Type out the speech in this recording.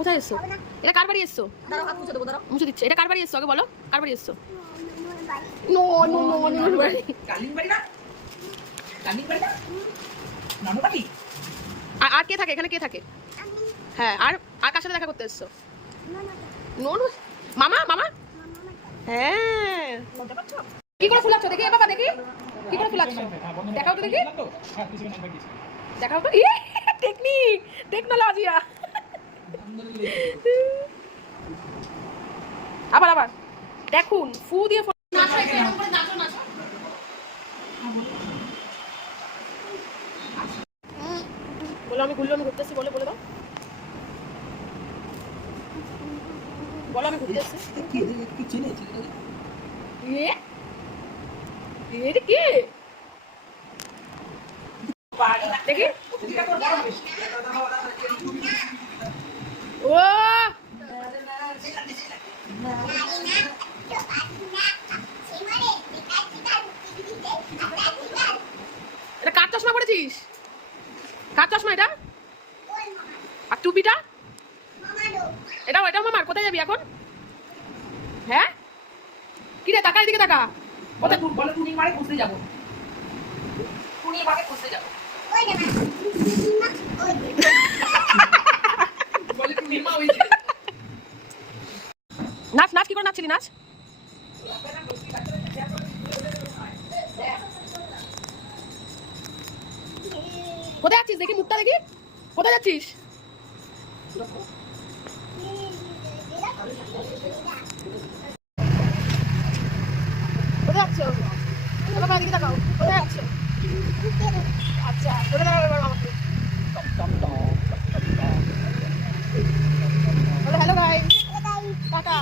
কোথায় এসছো? এটা কার বাড়ি এসছো? মুছে দিচ্ছে। এটা কার বাড়ি এসছো আগে বলো, কার বাড়ি এসছো? নো নো নো নো বাড়ি। কালিং বাড়ি না, কালিং বাড়ি না, নানু বাড়ি। আর কে থাকে এখানে, কে থাকে? হ্যাঁ, আর আর কার সাথে দেখা করতে এসছো? নো নো মামা মামা। হ্যাঁ, কি করে ফুলাচ্ছ দেখি বাবা, দেখি কি করে ফুলাচ্ছ, দেখাও তো দেখি, দেখাও তো। টেকনিক, টেকনোলজিয়া। আবার আবার দেখুন, ফু দিয়ে বলো আমি ঘুরলে, আমি ঘুরতেছি বলে বলে দাও, বলো আমি ঘুরতে এসেছি। এটা কি দেখি? ও এটা কার চশমা পড়েছিস? কার চশমা এটা? আর টুপিটা? এটাও এটাও মামার। কোথায় যাবি এখন? হ্যাঁ কি রে, তাকা এদিকে তাকা। কোথায় বলে টুনি মারে খুঁজতে যাবো, টুনি মারে খুঁজতে যাবো। বলে টুনি মা ওই নাচ নাচ, কি করে নাচছিলি নাচ? কোথায় যাচ্ছিস দেখি, মুখটা দেখি, কোথায় যাচ্ছিস? কোথায় যাচ্ছ? বাবা এদিকে তাকাও, কোথায় যাচ্ছ? আচ্ছা কোথায় দাঁড়াবে এবার আমাকে? Hello guys, tata.